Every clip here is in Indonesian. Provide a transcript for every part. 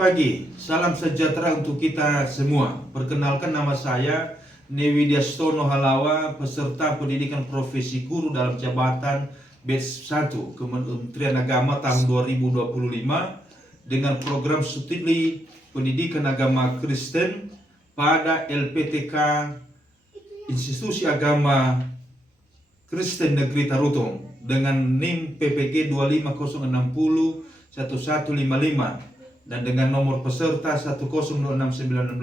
pagi, salam sejahtera untuk kita semua. Perkenalkan, nama saya Newidiastono Halawa, peserta pendidikan profesi guru dalam jabatan batch 1 Kementerian Agama tahun 2025 dengan program studi pendidikan agama Kristen pada LPTK Institusi Agama Kristen Negeri Tarutong dengan NIM PPG 250601155 dan dengan nomor peserta 1026968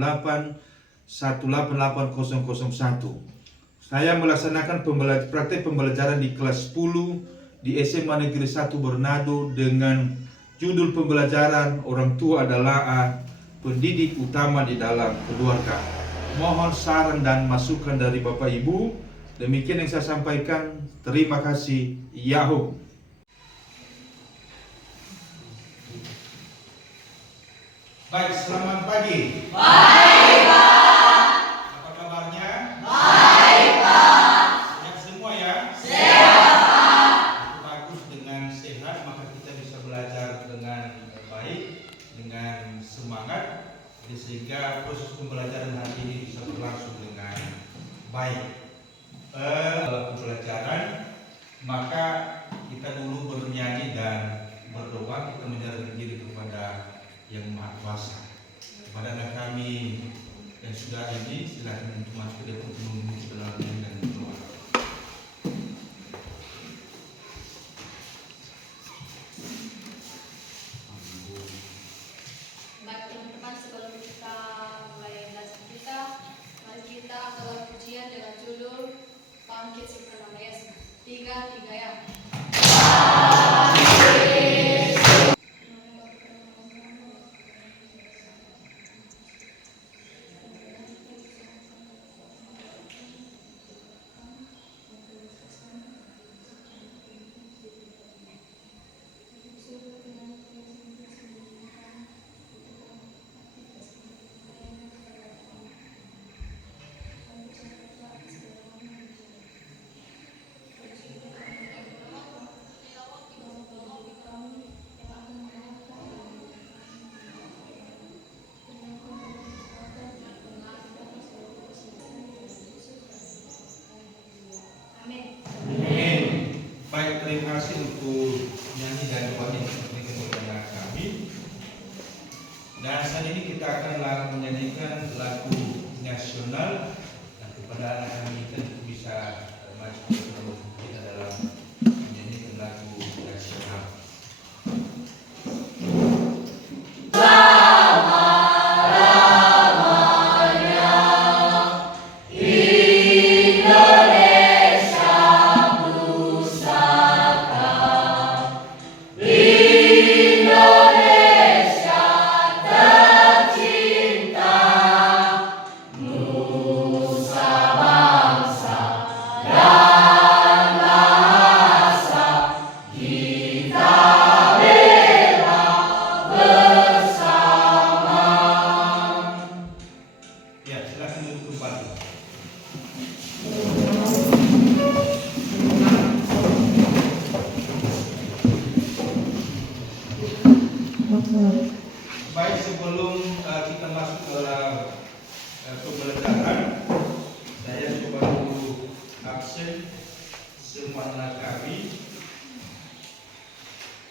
188001. Saya melaksanakan praktek pembelajaran di kelas 10 di SMA Negeri 1 Bernado dengan judul pembelajaran orang tua adalah pendidik utama di dalam keluarga. Mohon saran dan masukan dari Bapak Ibu. Demikian yang saya sampaikan. Terima kasih. Yahoo. Baik, selamat pagi. Baik, Pak. Apa kabarnya? Baik, Pak. Sehat semua ya? Sehat, Pak. Bagus, dengan sehat maka kita bisa belajar dengan baik, dengan semangat, sehingga proses pembelajaran hari ini bisa berlangsung dengan baik. Pembelajaran, maka kita dulu bernyanyi dan berdoa, kita menyerahkan diri kepada Yang Maha Kuasa. Kepada anak kami yang sudah ada ini, silakan untuk masuk ke dalam untuk dalam dan berdoa. Baik teman-teman, sebelum kita mulai belajar kita, mari kita angkat pujian dengan judul Bangkit Seperti Yesus. 3 ya. Baik, terima kasih untuk nyanyi dan doa yang diberikan kepada kami. Dan saat ini kita akan menyanyikan lagu nasional, dan kepada anak kami tentu bisa maju kita dalam menyanyikan lagu nasional. Baik, sebelum kita masuk ke dalam pembelajaran, saya coba dulu absen semua anak kami.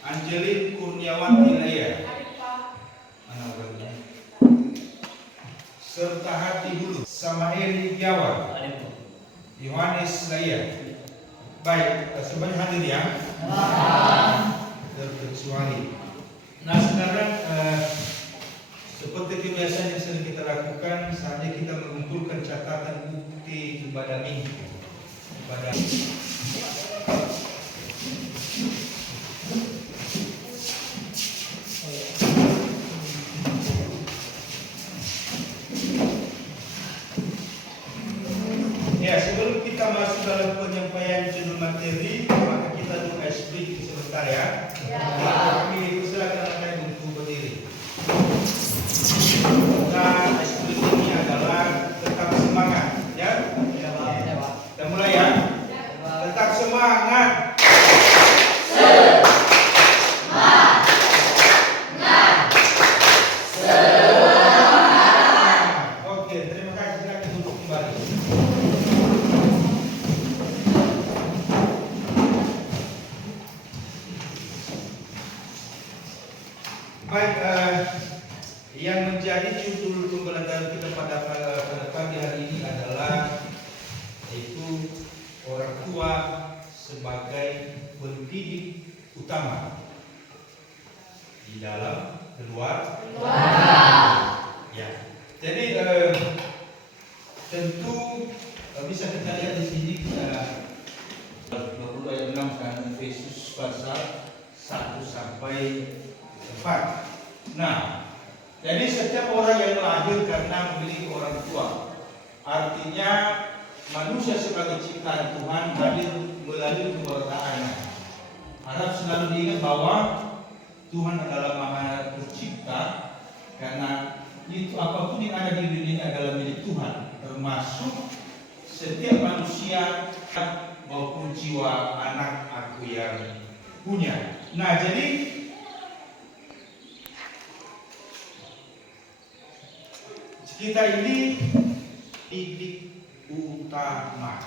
Angelin Kurniawati Laya, mana orangnya? Serta Hati Hulu, Samael Tiawan, Yohanes Laya. Baik, semuanya hadir ya? Terkecuali. Nah, sekarang seperti kebiasaan yang sering kita lakukan, saatnya kita mengumpulkan catatan bukti ibadah minggu. Ya, sebelum kita masuk dalam penyampaian judul materi, maka kita dulu explain sebentar ya. Kami silakan akan untuk berdiri. Nah, explain ini adalah tetap semangat, ya. Kita mulai ya. Baik, yang menjadi judul pembelajaran kita pada pagi hari ini adalah yaitu orang tua sebagai pendidik utama di dalam keluarga. Ya. Jadi tentu bisa kita lihat di sini 20 ayat 6 kan, Efesus pasal 1 sampai 4. Nah, jadi setiap orang yang lahir karena memiliki orang tua, artinya manusia sebagai ciptaan Tuhan hadir melalui keberadaan. Harap selalu diingat bahwa Tuhan adalah Maha Pencipta, karena itu apapun yang ada di dunia ini adalah milik Tuhan, termasuk setiap manusia maupun jiwa anak aku yang punya. Nah, jadi kita ini didik utama.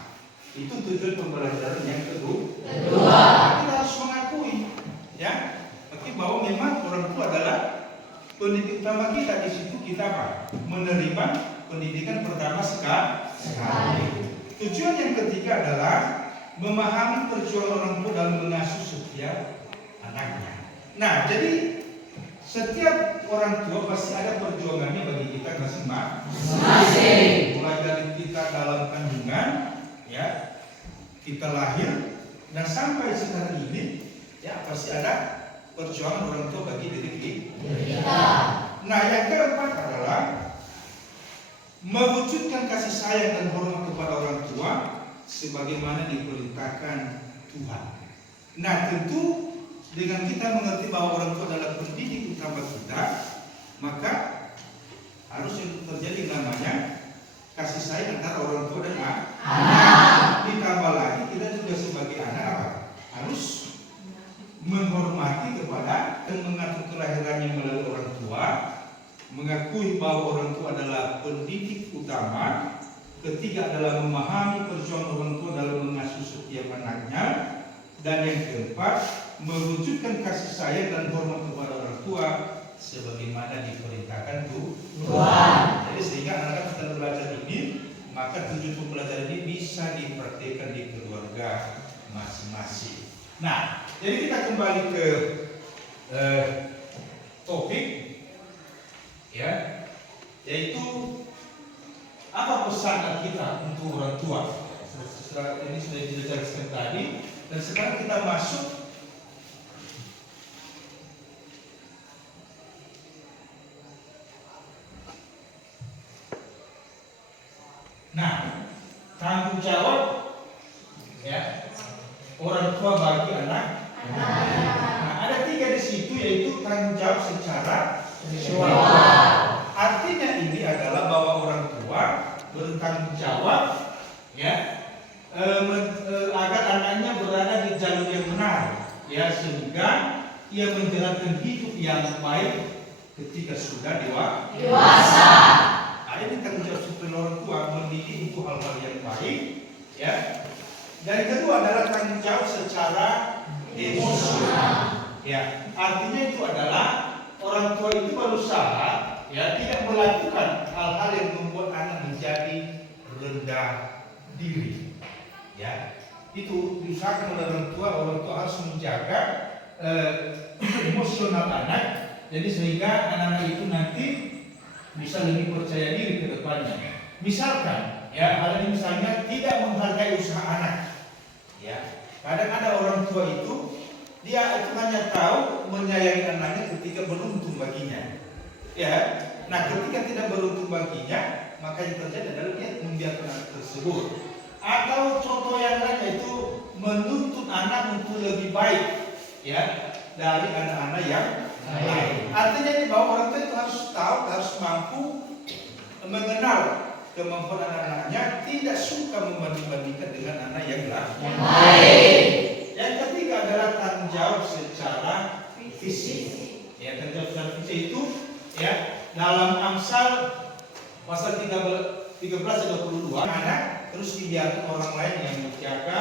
Itu tujuan pembelajaran yang kedua. Kita harus mengakui, ya, bahwa memang orang tua adalah pendidik utama kita. Di situ kita apa? Menerima pendidikan pertama sekali. Tujuan yang ketiga adalah memahami perjuangan orang tua dalam mengasuh setiap anaknya. Nah, jadi setiap orang tua pasti ada perjuangannya bagi kita masing-masing. Mulai dari kita dalam kandungan, ya, kita lahir, dan sampai sekarang ini, ya, pasti ada perjuangan orang tua bagi diri kita. Nah, yang keempat adalah mewujudkan kasih sayang dan hormat kepada orang tua sebagaimana diperintahkan Tuhan. Nah, tentu dengan kita mengerti bahwa orang tua adalah pendidik utama kita, maka harus yang terjadi namanya kasih sayang antara orang tua dan anak. Ditambah lagi kita juga sebagai anak apa? Harus menghormati kepada dan mengatur kelahirannya melalui orang tua, mengakui bahwa orang tua adalah pendidik utama. Ketiga adalah memahami perjuangan orang tua dalam mengasuh setiap anaknya. Dan yang keempat, mewujudkan kasih sayang dan hormat kepada orang tua sebagaimana diperintahkan Tuhan. Jadi sehingga anak-anak setelah belajar ini, maka tujuan pembelajaran ini bisa dipraktikkan di keluarga masing-masing. Nah, jadi kita kembali ke topik, ya, yaitu apa pesan kita untuk orang tua. Setelah ini sudah dijelaskan tadi, dan sekarang kita masuk tanggung jawab, ya, orang tua bagi anak. Nah, ada 3 di situ, yaitu tanggung jawab secara seksual. Artinya ini adalah bahwa orang tua bertanggung jawab, ya, agar anaknya berada di jalur yang benar, ya, sehingga ia menjalankan hidup yang baik ketika sudah dewasa. Nah, ini tanggung jawab sebagai orang tua, mendidik untuk hal-hal yang baik, ya. Dan yang kedua adalah tanggung jawab secara emosional, ya. Artinya itu adalah orang tua itu berusaha, ya, tidak melakukan hal-hal yang membuat anak menjadi rendah diri, ya. Itu diusahakan oleh orang tua harus menjaga emosional anak, jadi sehingga anak-anak itu nanti bisa lebih percaya diri ke depannya. Misalkan, ya, hal ini misalnya tidak menghargai usaha anak, ya. Kadang ada orang tua itu dia itu hanya tahu menyayangi anaknya ketika beruntung baginya, ya. Nah, ketika tidak beruntung baginya, maka yang terjadi adalah dia membiarkan anak tersebut. Atau contoh yang lain yaitu menuntut anak untuk lebih baik, ya, dari anak-anak yang lain. Artinya ini bahwa orang tua itu harus tahu, harus mampu mengenal kemampuan anak-anaknya, tidak suka membanding-bandingkan dengan anak yang lain. Yang ketiga adalah tanggung jawab secara fisik. Ya, tanggung jawab secara fisik itu, ya, dalam Amsal pasal 13:22, anak terus dibiarkan orang lain yang menjaga,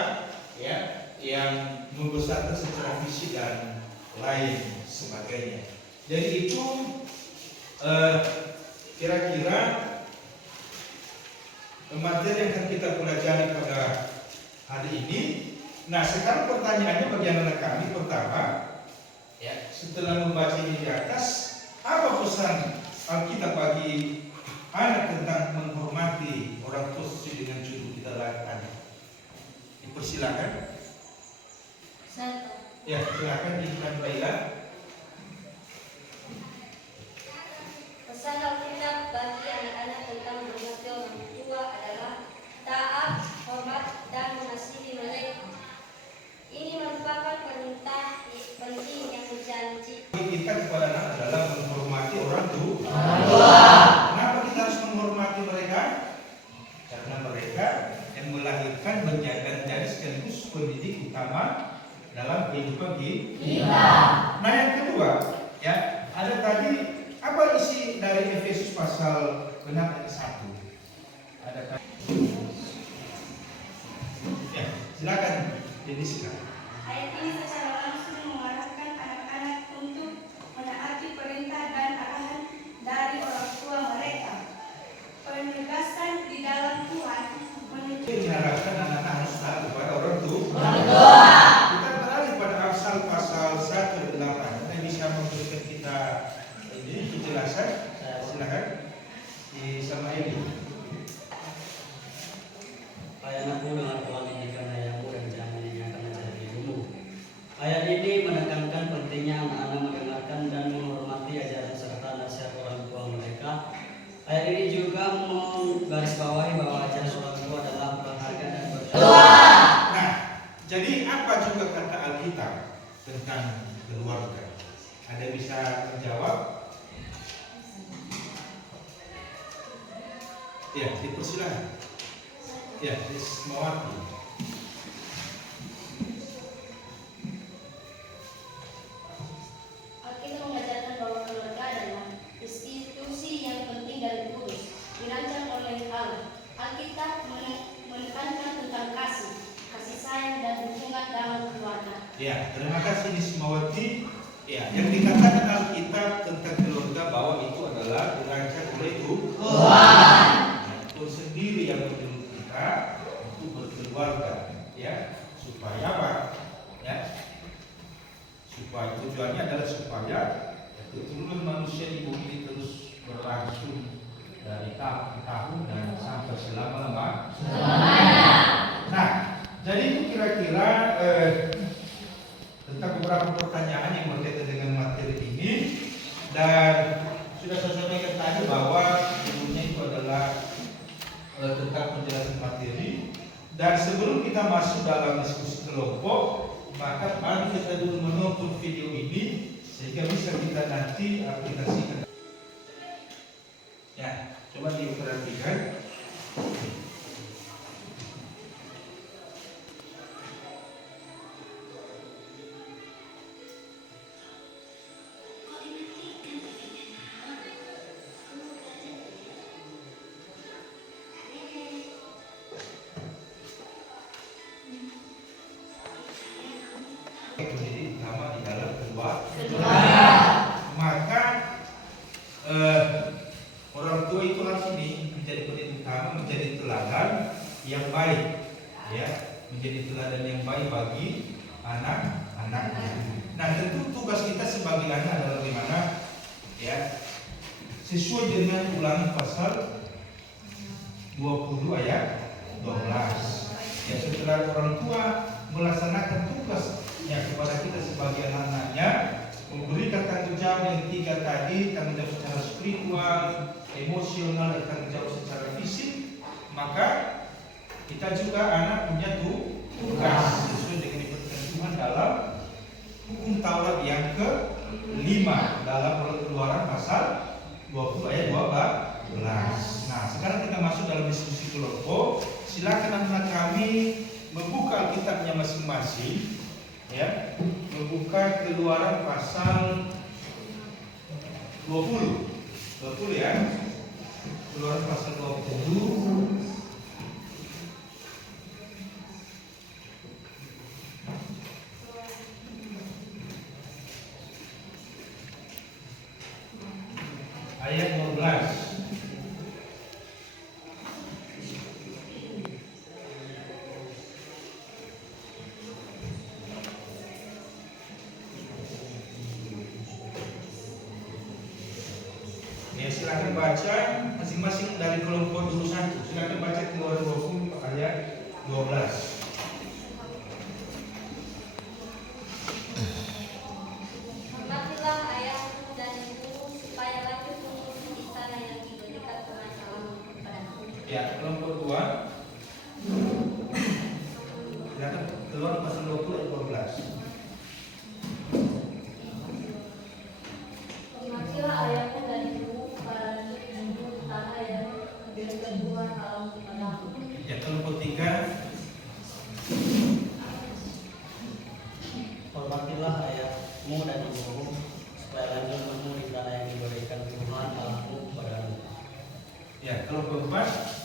ya, yang membesarkan secara fisik dan lain sebagainya. Jadi itu kira-kira materi yang akan kita pelajari pada hari ini. Nah, sekarang pertanyaannya bagi anak kami pertama, ya, setelah membaca ini di atas, apa pesan Alkitab bagi anak tentang menghormati orang tua sesuai dengan judul kita lakukan? Dipersilakan. Ya, silakan Ibu Laila. Pesan Alkitab bagi anak-anak tentang menghormati orang tua adalah taat, hormat, dan mengasihi mereka. Ini merupakan perintah penting yang berjanji. Kita kepada anak adalah menghormati orang tua. Kenapa kita harus menghormati mereka? Karena mereka yang melahirkan, menjaga, dan sekaligus pendidik utama dalam kehidupan kita. Nah, yang kedua, ya, ada tadi apa isi dari Efesus pasal 6 ayat 1? Ada tadi. Ya, silakan. Jadi silakan. Ayat ini secara langsung mengarahkan anak-anak untuk menaati perintah dan arahan dari orang tua mereka. Penegasan di dalam Tuhan menunjukkan Diharapkan anak-anak harus taat kepada orang tua. Kita beralih pada Amsal pasal 1 ayat 8. Kita bisa memberikan kita ini penjelasan. Silakan. Sama ini. Hai anakku, dengar Tuhan didikan ayahmu dan jangan menyanyikan ajaran ibumu. Ayat ini menekankan pentingnya anak-anak mendengarkan dan menghormati ajaran serta nasihat orang tua mereka. Ayat ini juga menggarisbawahi bahwa ajaran orang tua adalah berharga dan bersyukur. Nah, jadi apa juga kata Alkitab tentang keluarga? Ada yang bisa menjawab? Ya, dipersilakan. Ya, Ismawati. Alkitab mengajarkan bahwa keluarga adalah institusi yang penting dan kudus, dirancang oleh Allah. Alkitab menekankan tentang kasih sayang dan dukungan dalam keluarga. Ya, terima kasih Ismawati. Ya, yang dikatakan Alkitab tentang keluarga bahwa itu adalah dirancang oleh Tuhan. Tuhan sendiri yang menyuruh kita untuk berkeluarga, ya, supaya apa? Ya, supaya tujuannya adalah supaya keturunan manusia di bumi ini terus berlangsung dari tahun ke tahun dan sampai selama-lamanya. Nah, jadi itu kira-kira tentang beberapa pertanyaan yang berkaitan dengan materi ini, dan sudah saya sampaikan tadi bahwa sebelumnya itu adalah tentang penjelasan materi. Dan sebelum kita masuk dalam diskusi kelompok, maka mari kita dulu menonton video ini sehingga bisa kita nanti aplikasikan. Ya, coba diperhatikan. Pendidik utama di dalam keluarga. Maka orang tua itu harus ini menjadi pendidik utama, menjadi teladan yang baik, ya, menjadi teladan yang baik bagi anak-anaknya. Nah, tentu tugas kita sebagai anak adalah bagaimana, ya, sesuai dengan Ulangan pasal 20 ayat 12. Ya, setelah orang tua melaksanakan tugasnya kepada kita sebagai anak-anaknya, memberikan tanggung jawab yang tiga tadi, tanggung jawab secara spiritual, emosional, dan tanggung jawab secara fisik, maka kita juga anak punya tugas sesuai dengan diperintahkan Tuhan dalam hukum Taurat yang ke-5 dalam Keluaran pasal 20 ayat 12. Nah, sekarang kita masuk dalam diskusi kelompok. Silakan anak kami membuka Alkitabnya masing-masing, ya, membuka Keluaran pasal 20 ya, Keluaran pasal 20. ayat 12. Ya, silakan baca masing-masing dari kelompok dulu satu. Silakan baca Keluaran 20 ayat 12. Hormatilah ayahmu dan ibumu supaya lanjut mengurus di tanah yang diberikan Tuhan Allahmu kepadamu. Ya, kelompok 2. Silakan Keluaran pasal 20 ayat 12. Hormatilah ayahmu dan ibumu supaya lanjut mengurus di tanah yang diberikan Tuhan Allahmu kepadamu. Ya, kelompok 3. Hormatilah ayahmu dan ibumu supaya lanjut menemu di tanah yang diberikan Tuhan Allahmu kepadamu. Ya, kelompok 4.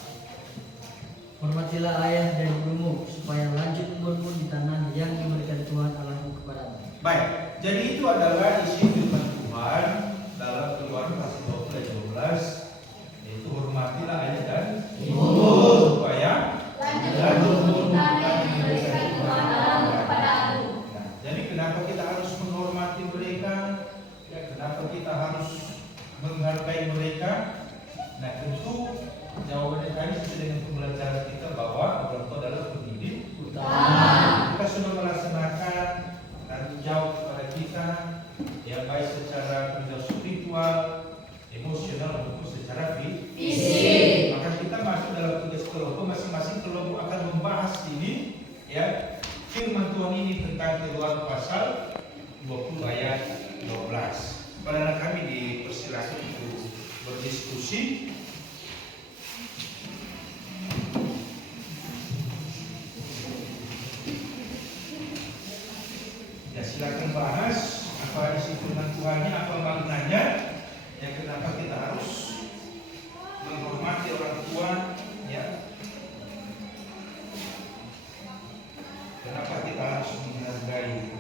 Hormatilah ayah dan ibumu supaya lanjut umurmu di tanah yang diberikan Tuhan Allahmu kepadamu. Baik, jadi itu adalah isi firman Tuhan dalam Keluaran pasal 20 ayat 12, yaitu hormatilah ayah dan ibumu supaya lanjut umur di tanah yang diberikan Tuhan Allahmu kepadamu. Nah, jadi kenapa kita harus menghormati mereka? Ya, kenapa kita harus menghargai mereka? Nah, tentu jawabannya tadi sesuai dengan pembelajaran kita bahwa orang tua adalah pendidik utama. Kita sudah melaksanakan tanggung jawab kepada kita, ya baik secara tanggung jawab spiritual, emosional maupun secara fisik. Maka kita masuk dalam tugas kelompok, masing-masing kelompok akan membahas ini, ya firman Tuhan ini tentang Keluaran pasal 20 ayat 12. Pada kami dipersilakan untuk berdiskusi. Ya, silakan bahas apa isi firman Tuhannya, apa maknanya, ya kenapa kita harus menghormati orang tua, ya kenapa kita harus menghargai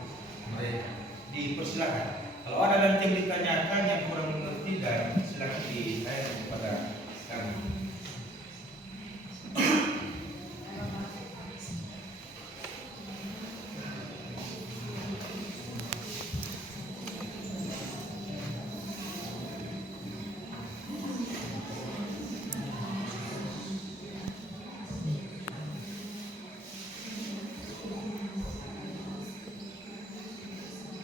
mereka. Dipersilakan. Kalau ada nanti yang ditanyakan yang kurang mengerti, dan silakan ditanyakan kepada kami.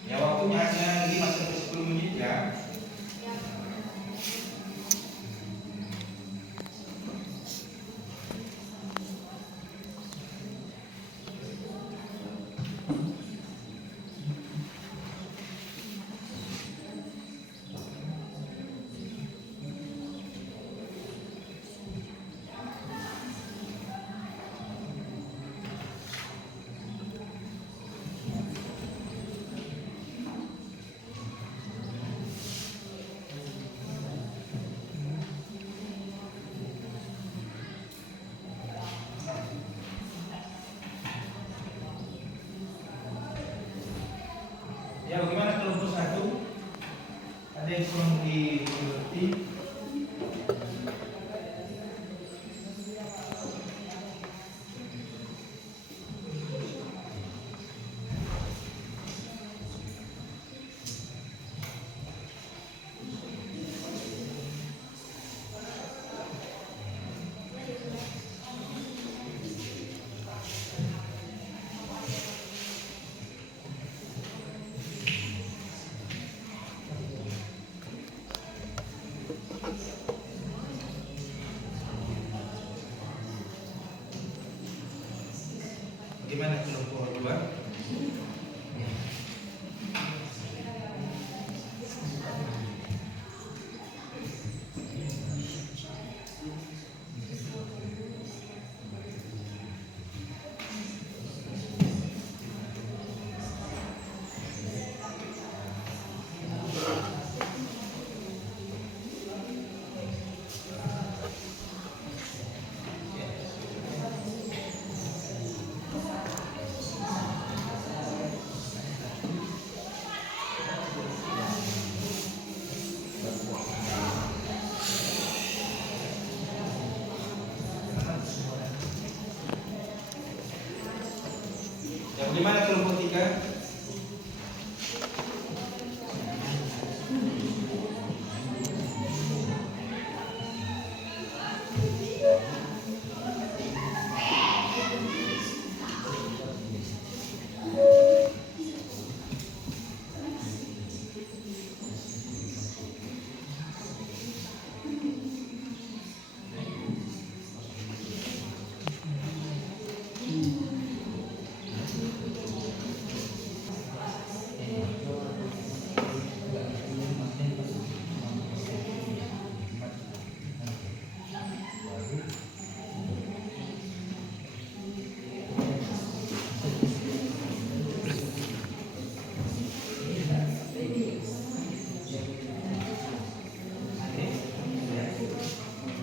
Ya, waktunya hanya 5 sampai 10 menit ya. Ya, bagaimana kelompok 1? Ada yang kurang dimengerti? Bagaimana kelompok 3?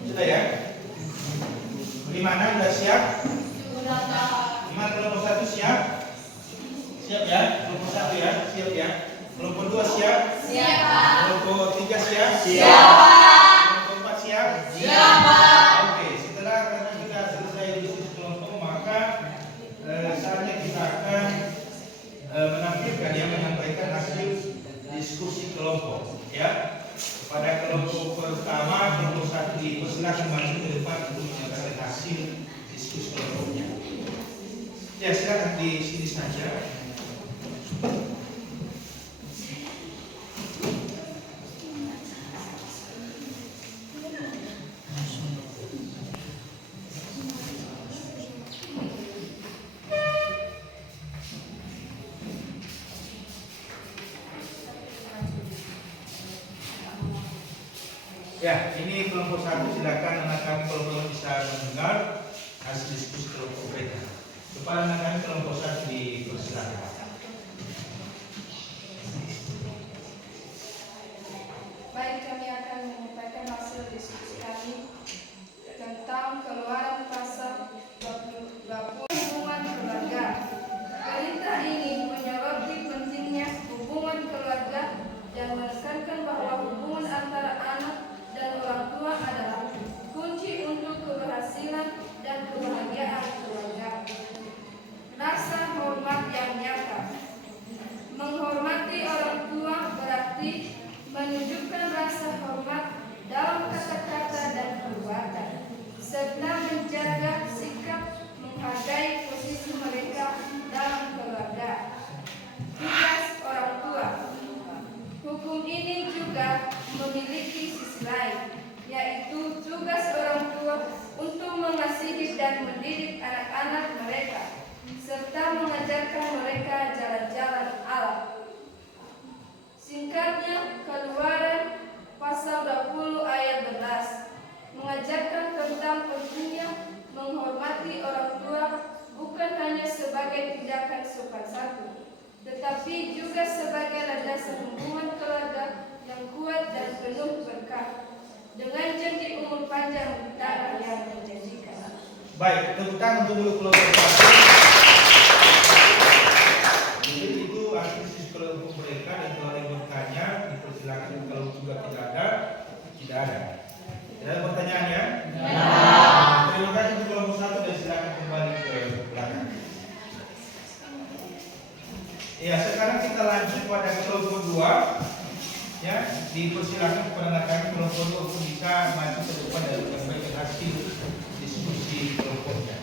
Sudah ya? Bagaimana? Sudah siap? Gimana kelompok 1 siap? Siap ya? Kelompok 1 ya? Siap ya? Kelompok 2 siap? Siap, Pak. Kelompok 3 siap? Siap, Pak. Kelompok 4 siap? Siap, Pak. Oke, setelah karena kita selesai diskusi kelompok, maka saatnya kita akan menampilkan yang menyampaikan hasil diskusi kelompok ya. Pada kelompok pertama, kelompok 1 dipersilakan maju ke depan untuk menyampaikan hasil diskusi kelompoknya. Ya, silakan di sini saja. Ya, ini kelompok 1, silakan anak kami kelompok bisa mendengar hasil diskusi kelompok mereka. Kepada anak kami kelompok 1 dipersilakan. Baik, kami akan menyampaikan hasil diskusi kami tentang keluaran pasal 20 hubungan keluarga. Perintah ini menyoroti pentingnya hubungan keluarga dan menekankan bahwa hubungan antara anak dan orang tua adalah kunci untuk keberhasilan dan kebahagiaan keluarga. Rasa hormat yang nyata. Menghormati orang tua berarti menunjukkan rasa hormat dalam kata-kata dan perbuatan, serta menjaga sikap menghargai posisi mereka dalam keluarga. Tugas orang tua. Hukum ini juga memiliki sisi lain, yaitu tugas orang tua untuk mengasihi dan mendidik anak-anak mereka, serta mengajarkan mereka jalan-jalan Allah. Singkatnya, Keluaran pasal 20 ayat 11 mengajarkan tentang pentingnya menghormati orang tua bukan hanya sebagai tindakan sopan santun, tetapi juga sebagai landasan hubungan keluarga yang kuat dan penuh berkah, dengan janji umur panjang di tanah yang menjanjikan. Baik, tepuk tangan untuk dulu kelompok 1. Jadi itu hasil kelompok mereka dan kalau yang bertanya dipersilakan, kalau juga tidak ada. Tidak ada pertanyaan ya? Terima kasih untuk kelompok 1 dan silakan kembali ke belakang. Ya, sekarang kita lanjut pada kelompok 2. Ya, dipersilakan kepada anak kami kelompok 2 untuk bisa maju ke depan dan menyampaikan hasil diskusi kelompoknya.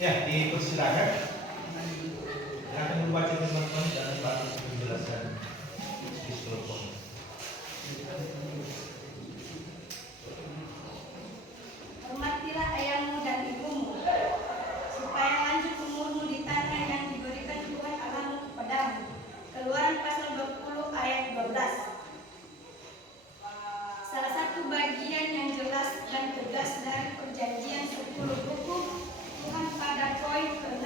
Ya, dipersilakan. Saya akan membaca teman-teman dan bantu penjelasan diskusi kelompok. Hormatilah ayahmu dan ibumu, supaya lanjut umurmu di tanah yang diberikan Tuhan Allahmu kepadamu. Keluaran pasal 20 ayat 12. Salah satu bagian yang jelas dan tegas dari perjanjian 10 hukum Tuhan pada poin ke-6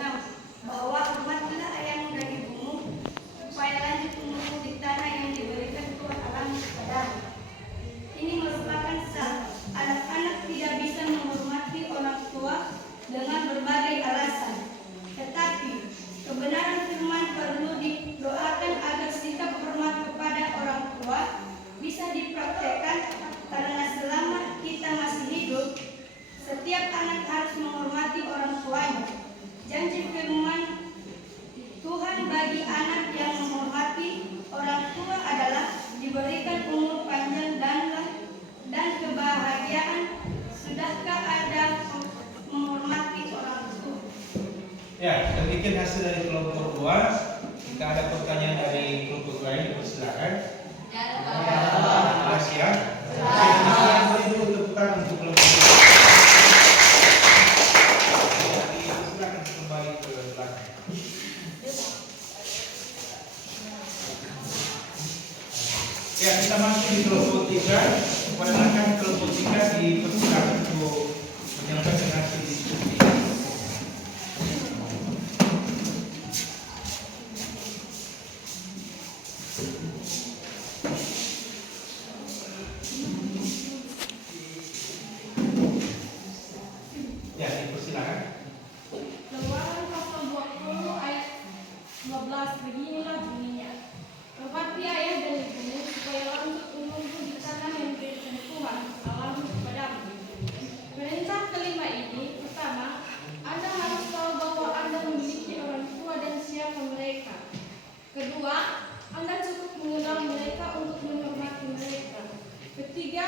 demikian hasil dari kelompok 2. Jika ada pertanyaan dari kelompok lain, silakan. Jelas ya. Beri dulu tepuk tangan untuk kelompok 2. Silakan kembali ke belakang. Ya, kita masuk di kelompok 3. Perkenalkan kelompok 3 dipersilakan untuk menyampaikan hasil diskusi. Ya, dipersilakan. Keluaran pasal 20 ayat 12 beginilah bunyinya. Hormati ayah dan ibumu supaya lanjut umurmu di tanah yang diberikan Tuhan Allahmu kepadamu. Perintah kelima ini, pertama, Anda harus tahu bahwa Anda memiliki orang tua dan siapa mereka. Kedua, Anda cukup mengenal mereka untuk menghormati mereka. Ketiga,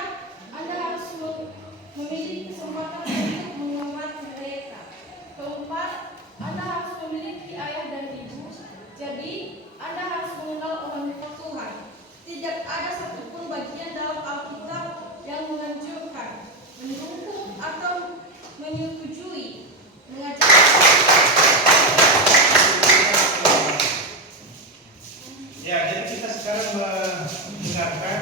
Anda harus memiliki kesempatan untuk menghormati mereka. Keempat, Anda harus memiliki ayah dan ibu. Jadi, Anda harus mengenal orang tua Tuhan. Tidak ada satupun bagian dalam Alkitab yang menganjurkan, mendukung atau menyetujui mengajarkan. Ya, jadi kita sekarang mendengarkan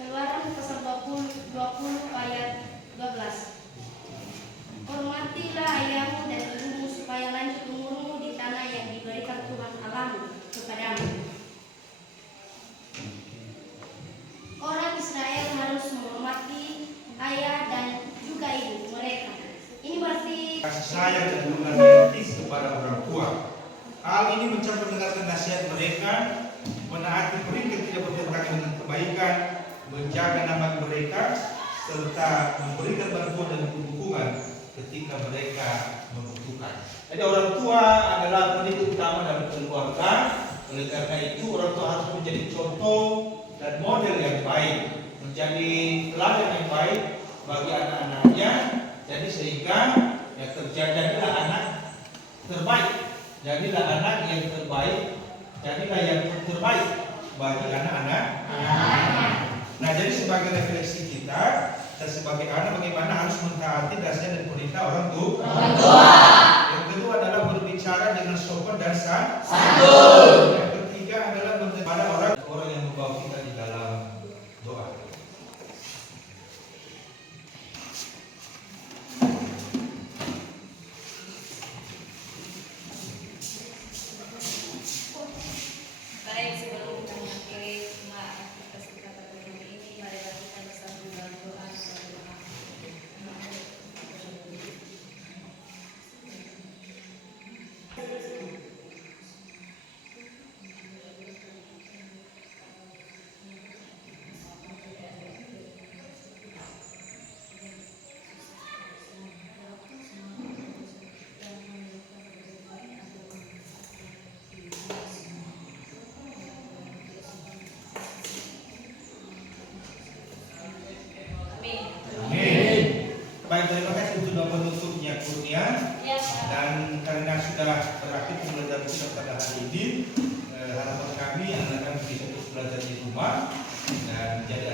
Keluaran pasal 20 ayat 12. Hormatilah ayahmu dan ibumu supaya lanjut umurmu di tanah yang diberikan Tuhan Allahmu kepadamu. Orang Israel harus menghormati ayah dan juga ibu mereka. Ini berarti kasih sayang dan mengerti kepada orang tua. Hal ini mencapai mendengarkan nasihat mereka, menaati perintah tidak bertentangan dengan kebaikan, menjaga nama mereka, serta memberikan bantuan dan dukungan ketika mereka membutuhkan. Jadi orang tua adalah pendidik utama dalam keluarga. Oleh karena itu orang tua harus menjadi contoh dan model yang baik, menjadi teladan yang baik bagi anak-anaknya. Jadi sehingga ya terjadilah anak terbaik, jadilah anak yang terbaik, jadilah yang terbaik bagi anak-anak. Nah, jadi sebagai refleksi kita dan sebagai anak bagaimana harus mentaati nasihat dan perintah orang tua. Yang kedua adalah berbicara dengan sopan dan santun. Yang ketiga adalah kepada orang yang membawa kita di dalam doa. Baik, sebelum kita mengakhiri semua aktivitas kita pada hari ini, marilah kita bersatu dalam doa kepada Tuhan. Amin. Amin. Baik, terima kasih untuk doa penutupnya Kurnia. Ya, Pak. Dan karena sudah berakhir pembelajaran kita pada hari ini, harapan kami anak-anak bisa terus belajar di rumah dan menjadi